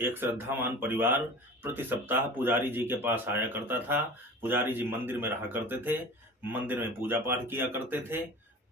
एक श्रद्धावान परिवार प्रति सप्ताह पुजारी जी के पास आया करता था। पुजारी जी मंदिर में रहा करते थे, मंदिर में पूजा पाठ किया करते थे।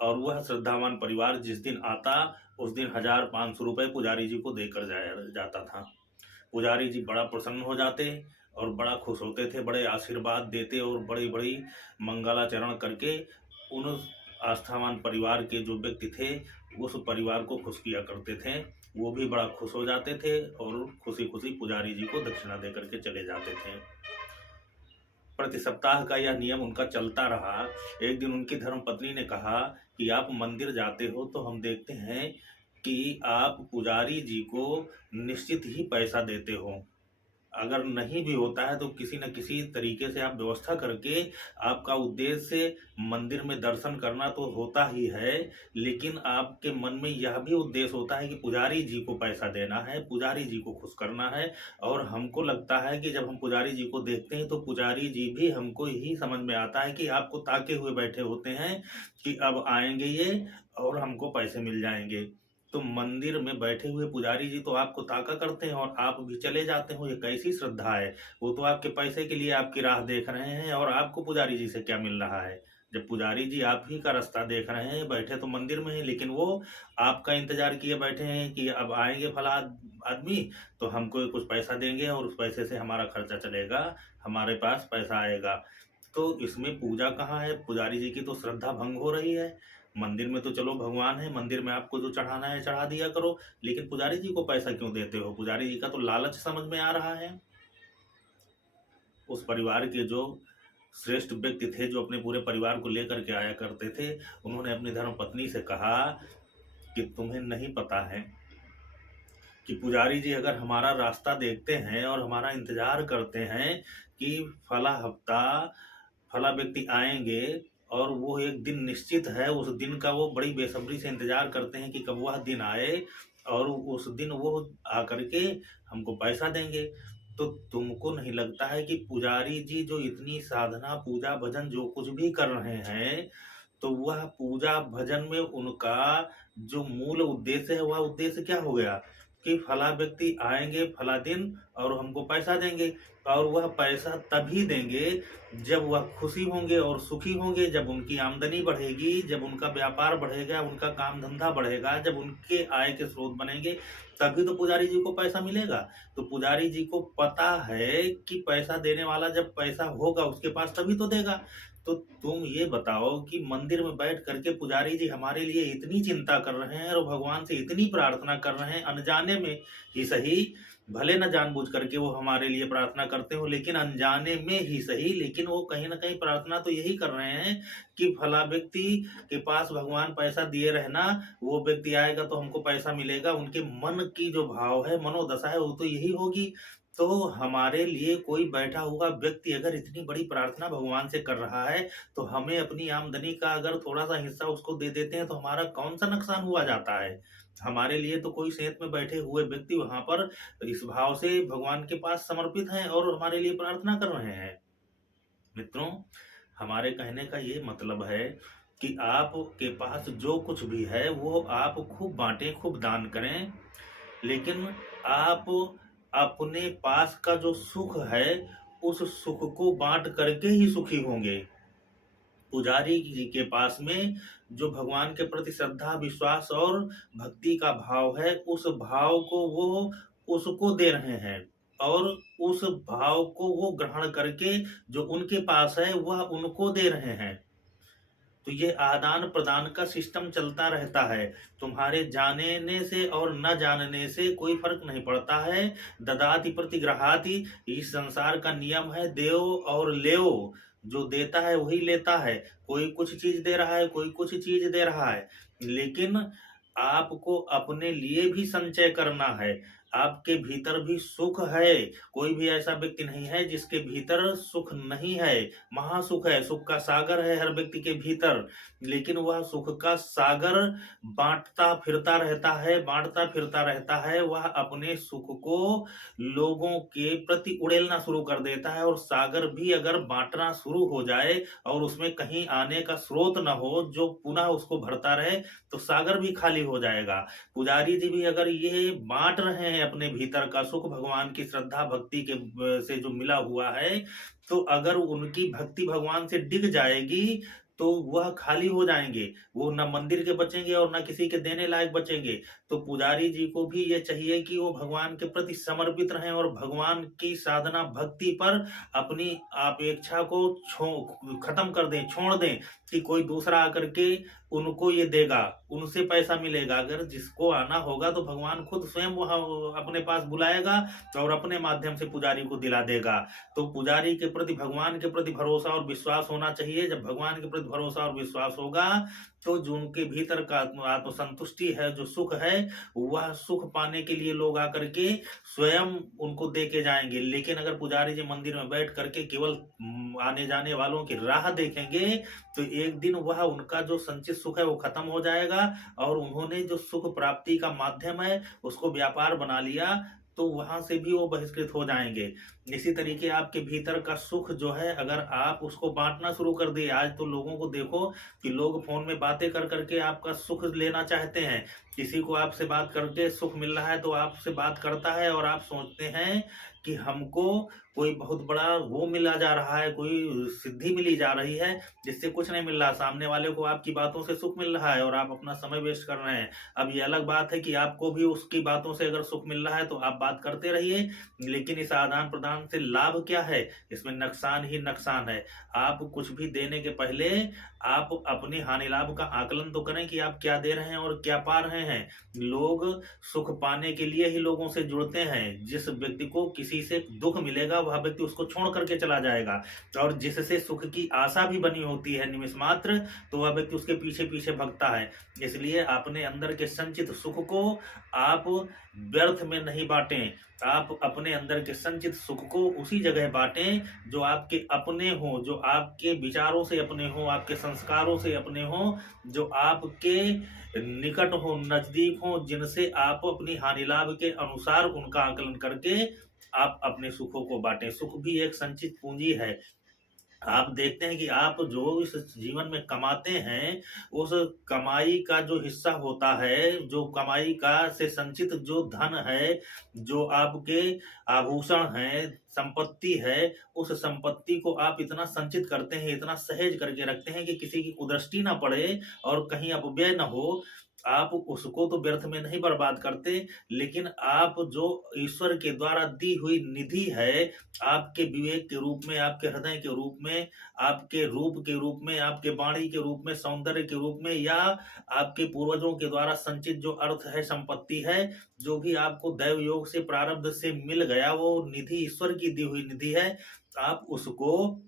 और वह श्रद्धावान परिवार जिस दिन आता, उस दिन 1,000-500 रुपये पुजारी जी को देकर जाया जाता था। पुजारी जी बड़ा प्रसन्न हो जाते और बड़ा खुश होते थे, बड़े आशीर्वाद देते और बड़ी बड़ी मंगलाचरण करके उन आस्थावान परिवार के जो व्यक्ति थे उस परिवार को खुश किया करते थे। वो भी बड़ा खुश हो जाते थे और खुशी खुशी पुजारी जी को दक्षिणा दे करके चले जाते थे। प्रति सप्ताह का यह नियम उनका चलता रहा। एक दिन उनकी धर्मपत्नी ने कहा कि आप मंदिर जाते हो तो हम देखते हैं कि आप पुजारी जी को निश्चित ही पैसा देते हो। अगर नहीं भी होता है तो किसी न किसी तरीके से आप व्यवस्था करके, आपका उद्देश्य मंदिर में दर्शन करना तो होता ही है, लेकिन आपके मन में यह भी उद्देश्य होता है कि पुजारी जी को पैसा देना है, पुजारी जी को खुश करना है। और हमको लगता है कि जब हम पुजारी जी को देखते हैं तो पुजारी जी भी हमको ही समझ में आता है कि आपको ताके हुए बैठे होते हैं कि अब आएंगे ये और हमको पैसे मिल जाएंगे। तो मंदिर में बैठे हुए पुजारी जी तो आपको ताका करते हैं और आप भी चले जाते हो। ये कैसी श्रद्धा है? वो तो आपके पैसे के लिए आपकी राह देख रहे हैं और आपको पुजारी जी से क्या मिल रहा है? जब पुजारी जी आप ही का रास्ता देख रहे हैं, बैठे तो मंदिर में हैं, लेकिन वो आपका इंतजार किए बैठे हैं कि अब आएंगे फला आदमी तो हमको कुछ पैसा देंगे और उस पैसे से हमारा खर्चा चलेगा, हमारे पास पैसा आएगा। तो इसमें पूजा कहाँ है? पुजारी जी की तो श्रद्धा भंग हो रही है। मंदिर में तो चलो भगवान है, मंदिर में आपको जो चढ़ाना है चढ़ा दिया करो, लेकिन पुजारी जी को पैसा क्यों देते हो? पुजारी जी का तो लालच समझ में आ रहा है। उस परिवार के जो श्रेष्ठ व्यक्ति थे, जो अपने पूरे परिवार को लेकर के आया करते थे, उन्होंने अपनी धर्मपत्नी से कहा कि तुम्हें नहीं पता है कि पुजारी जी अगर हमारा रास्ता देखते हैं और हमारा इंतजार करते हैं कि फला हफ्ता फला व्यक्ति आएंगे, और वो एक दिन निश्चित है, उस दिन का वो बड़ी बेसब्री से इंतजार करते हैं कि कब वह दिन आए और उस दिन वो आकर के हमको पैसा देंगे। तो तुमको नहीं लगता है कि पुजारी जी जो इतनी साधना पूजा भजन जो कुछ भी कर रहे हैं, तो वह पूजा भजन में उनका जो मूल उद्देश्य है, वह उद्देश्य क्या हो गया कि फला व्यक्ति आएंगे फला दिन और हमको पैसा देंगे। और वह पैसा तभी देंगे जब वह खुशी होंगे और सुखी होंगे, जब उनकी आमदनी बढ़ेगी, जब उनका व्यापार बढ़ेगा, उनका काम धंधा बढ़ेगा, जब उनके आय के स्रोत बनेंगे, तभी तो पुजारी जी को पैसा मिलेगा। तो पुजारी जी को पता है कि पैसा देने वाला जब पैसा होगा उसके पास तभी तो देगा। तो तुम ये बताओ कि मंदिर में बैठ करके पुजारी जी हमारे लिए इतनी चिंता कर रहे हैं और भगवान से इतनी प्रार्थना कर रहे हैं, अनजाने में ही सही, भले न जानबूझ करके वो हमारे लिए प्रार्थना करते हो, लेकिन अनजाने में ही सही, लेकिन वो कहीं ना कहीं प्रार्थना तो यही कर रहे हैं कि फला व्यक्ति के पास भगवान पैसा दिए रहना, वो व्यक्ति आएगा तो हमको पैसा मिलेगा। उनके मन की जो भाव है, मनोदशा है, वो तो यही होगी। तो हमारे लिए कोई बैठा हुआ व्यक्ति अगर इतनी बड़ी प्रार्थना भगवान से कर रहा है, तो हमें अपनी आमदनी का अगर थोड़ा सा हिस्सा उसको दे देते हैं तो हमारा कौन सा नुकसान हुआ जाता है? हमारे लिए तो कोई सेहत में बैठे हुए व्यक्ति वहां पर इस भाव से भगवान के पास समर्पित हैं और हमारे लिए प्रार्थना कर रहे हैं। मित्रों, हमारे कहने का ये मतलब है कि आपके पास जो कुछ भी है वो आप खूब बांटें, खूब दान करें, लेकिन आप अपने पास का जो सुख है उस सुख को बांट करके ही सुखी होंगे। पुजारी जी के पास में जो भगवान के प्रति श्रद्धा, विश्वास और भक्ति का भाव है, उस भाव को वो उसको दे रहे हैं और उस भाव को वो ग्रहण करके जो उनके पास है वह उनको दे रहे हैं। तो ये आदान प्रदान का सिस्टम चलता रहता है। तुम्हारे जानने से और न जानने से कोई फर्क नहीं पड़ता है। ददाति प्रतिग्रहाति, इस संसार का नियम है, देओ और लेओ। जो देता है वही लेता है। कोई कुछ चीज दे रहा है, कोई कुछ चीज दे रहा है, लेकिन आपको अपने लिए भी संचय करना है। आपके भीतर भी सुख है। कोई भी ऐसा व्यक्ति नहीं है जिसके भीतर सुख नहीं है। महासुख है, सुख का सागर है हर व्यक्ति के भीतर, लेकिन वह सुख का सागर बांटता फिरता रहता है, बांटता फिरता रहता है। वह अपने सुख को लोगों के प्रति उड़ेलना शुरू कर देता है, और सागर भी अगर बांटना शुरू हो जाए और उसमें कहीं आने का स्रोत न हो जो पुनः उसको भरता रहे, तो सागर भी खाली हो जाएगा। पुजारी जी भी अगर ये बांट रहे हैं अपने भीतर का सुख भगवान की श्रद्धा भक्ति के से जो मिला हुआ है, तो अगर उनकी भक्ति भगवान से डिग जाएगी तो वह खाली हो जाएंगे, वो न मंदिर के बचेंगे और न किसी के देने लायक बचेंगे। तो पुजारी जी को भी ये चाहिए कि वो भगवान के प्रति समर्पित रहें और भगवान की साधना भक्ति पर अपनी अपेक्षा को खत्म कर दें, छोड़ दें कि कोई दूसरा आकर के उनको ये देगा, उनसे पैसा मिलेगा। अगर जिसको आना होगा तो भगवान खुद स्वयं वहां अपने पास बुलाएगा और अपने माध्यम से पुजारी को दिला देगा। तो पुजारी के प्रति भगवान के प्रति भरोसा और विश्वास होना चाहिए। जब भगवान के प्रति भरोसा और विश्वास होगा तो जो उनके भीतर का आत्मसंतुष्टि है, जो सुख है, वह सुख पाने के लिए लोग आकर के स्वयं उनको दे के जाएंगे। लेकिन अगर पुजारी जी मंदिर में बैठ करके केवल आने जाने वालों की राह देखेंगे तो एक दिन वह उनका जो संचित सुख है वो खत्म हो जाएगा और उन्होंने जो सुख प्राप्ति का माध्यम है उसको व्यापार बना लिया, तो वहां से भी वो बहिष्कृत हो जाएंगे। इसी तरीके आपके भीतर का सुख जो है, अगर आप उसको बांटना शुरू कर दिए, आज तो लोगों को देखो कि लोग फोन में बातें कर करके आपका सुख लेना चाहते हैं। किसी को आपसे बात करके सुख मिल रहा है तो आपसे बात करता है और आप सोचते हैं कि हमको कोई बहुत बड़ा वो मिला जा रहा है, कोई सिद्धि मिली जा रही है, जिससे कुछ नहीं मिल रहा। सामने वाले को आपकी बातों से सुख मिल रहा है और आप अपना समय वेस्ट कर रहे हैं। अब ये अलग बात है कि आपको भी उसकी बातों से अगर सुख मिल रहा है तो आप बात करते रहिए, लेकिन इस आदान प्रदान से लाभ क्या है? इसमें नुकसान ही नुकसान है। आप कुछ भी देने के पहले आप अपनी हानि लाभ का आकलन तो करें कि आप क्या दे रहे हैं और क्या पा रहे हैं। लोग सुख पाने के लिए ही लोगों से जुड़ते हैं। जिस व्यक्ति को किसी से दुख मिलेगा वह व्यक्ति उसको छोड़ करके चला जाएगा, और जिससे सुख की आशा भी बनी होती है निमिष मात्र, तो वह व्यक्ति उसके पीछे पीछे भगता है। इसलिए अपने अंदर के संचित सुख को आप व्यर्थ में नहीं बांटें। आप अपने अंदर के संचित सुख को उसी जगह बांटें जो आपके अपने हो, जो आपके विचारों से अपने हो, आपके संस्कारों से अपने हो, जो आपके निकट हो, नजदीक हो, जिनसे आप अपनी हानि लाभ के अनुसार उनका आकलन करके आप अपने सुखों को बांटें। सुख भी एक संचित पूंजी है। आप देखते हैं कि आप जो इस जीवन में कमाते हैं, उस कमाई का जो हिस्सा होता है, जो कमाई का से संचित जो धन है, जो आपके आभूषण है, संपत्ति है, उस संपत्ति को आप इतना संचित करते हैं, इतना सहेज करके रखते हैं कि किसी की कुदृष्टि ना पड़े और कहीं अपव्यय ना हो। आप उसको तो व्यर्थ में नहीं बर्बाद करते, लेकिन आप जो ईश्वर के द्वारा दी हुई निधि है, आपके विवेक के रूप में, आपके हृदय के रूप में, आपके रूप के रूप में, आपके वाणी के रूप में, सौंदर्य के रूप में, या आपके पूर्वजों के द्वारा संचित जो अर्थ है, संपत्ति है, जो भी आपको दैव योग से प्रारब्ध से मिल गया, वो निधि ईश्वर की दी हुई निधि है। आप उसको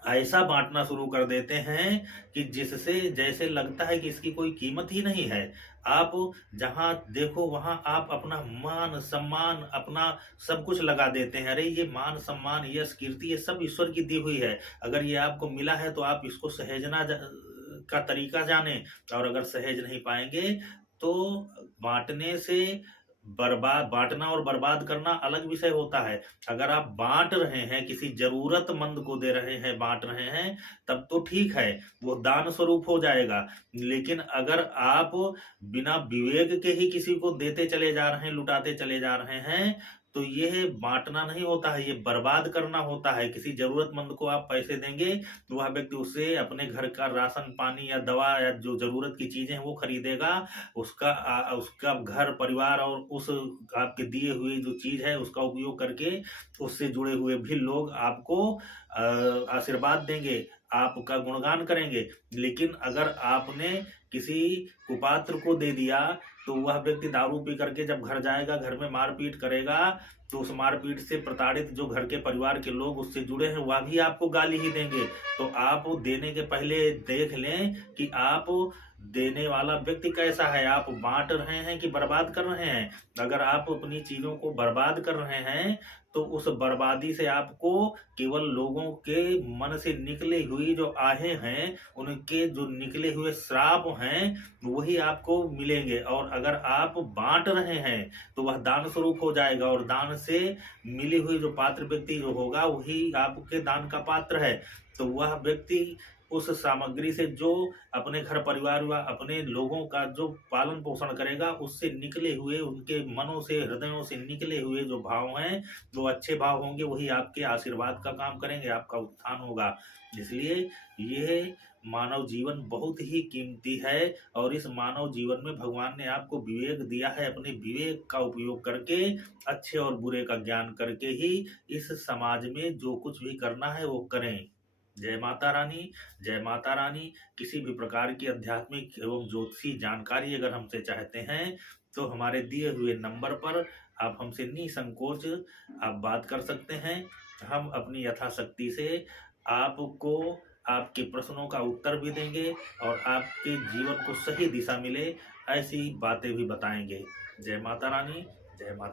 ऐसा बांटना शुरू कर देते हैं कि जिससे जैसे लगता है कि इसकी कोई कीमत ही नहीं है। आप जहां देखो वहां आप अपना मान सम्मान, अपना सब कुछ लगा देते हैं। अरे ये मान सम्मान, यश कीर्ति, ये सब ईश्वर की दी हुई है। अगर ये आपको मिला है तो आप इसको सहेजना का तरीका जाने, और अगर सहेज नहीं पाएंगे तो बांटने से बांटना और बर्बाद करना अलग विषय होता है। अगर आप बांट रहे हैं, किसी जरूरतमंद को दे रहे हैं, बांट रहे हैं, तब तो ठीक है, वो दान स्वरूप हो जाएगा। लेकिन अगर आप बिना विवेक के ही किसी को देते चले जा रहे हैं, लुटाते चले जा रहे हैं, तो ये बांटना नहीं होता है, ये बर्बाद करना होता है। किसी जरूरतमंद को आप पैसे देंगे तो वह व्यक्ति उससे अपने घर का राशन पानी या दवा या जो जरूरत की चीजें हैं वो खरीदेगा। उसका घर परिवार और उस आपके दिए हुए जो चीज है उसका उपयोग करके उससे जुड़े हुए भी लोग आपको आशीर्वाद देंगे, आपका गुणगान करेंगे। लेकिन अगर आपने किसी कुपात्र को दे दिया तो वह व्यक्ति दारू पी करके जब घर जाएगा, घर में मारपीट करेगा, तो उस मारपीट से प्रताड़ित जो घर के परिवार के लोग उससे जुड़े हैं वह भी आपको गाली ही देंगे। तो आप देने के पहले देख लें कि आप देने वाला व्यक्ति कैसा है, आप बांट रहे हैं कि बर्बाद कर रहे हैं। अगर आप अपनी चीजों को बर्बाद कर रहे हैं तो उस बर्बादी से आपको केवल लोगों के मन से निकले हुई जो आहें हैं, उनके जो निकले हुए श्राप हैं, वही आपको मिलेंगे। और अगर आप बांट रहे हैं तो वह दान स्वरूप हो जाएगा, और दान से मिली हुई जो पात्र व्यक्ति जो होगा वही आपके दान का पात्र है। तो वह व्यक्ति उस सामग्री से जो अपने घर परिवार व अपने लोगों का जो पालन पोषण करेगा, उससे निकले हुए उनके मनों से हृदयों से निकले हुए जो भाव हैं वो अच्छे भाव होंगे, वही आपके आशीर्वाद का काम करेंगे, आपका उत्थान होगा। इसलिए यह मानव जीवन बहुत ही कीमती है और इस मानव जीवन में भगवान ने आपको विवेक दिया है। अपने विवेक का उपयोग करके अच्छे और बुरे का ज्ञान करके ही इस समाज में जो कुछ भी करना है वो करें। जय माता रानी, जय माता रानी। किसी भी प्रकार की आध्यात्मिक एवं ज्योतिषी जानकारी अगर हमसे चाहते हैं तो हमारे दिए हुए नंबर पर आप हमसे निसंकोच आप बात कर सकते हैं। हम अपनी यथाशक्ति से आपको आपके प्रश्नों का उत्तर भी देंगे और आपके जीवन को सही दिशा मिले ऐसी बातें भी बताएंगे। जय माता रानी, जय माता।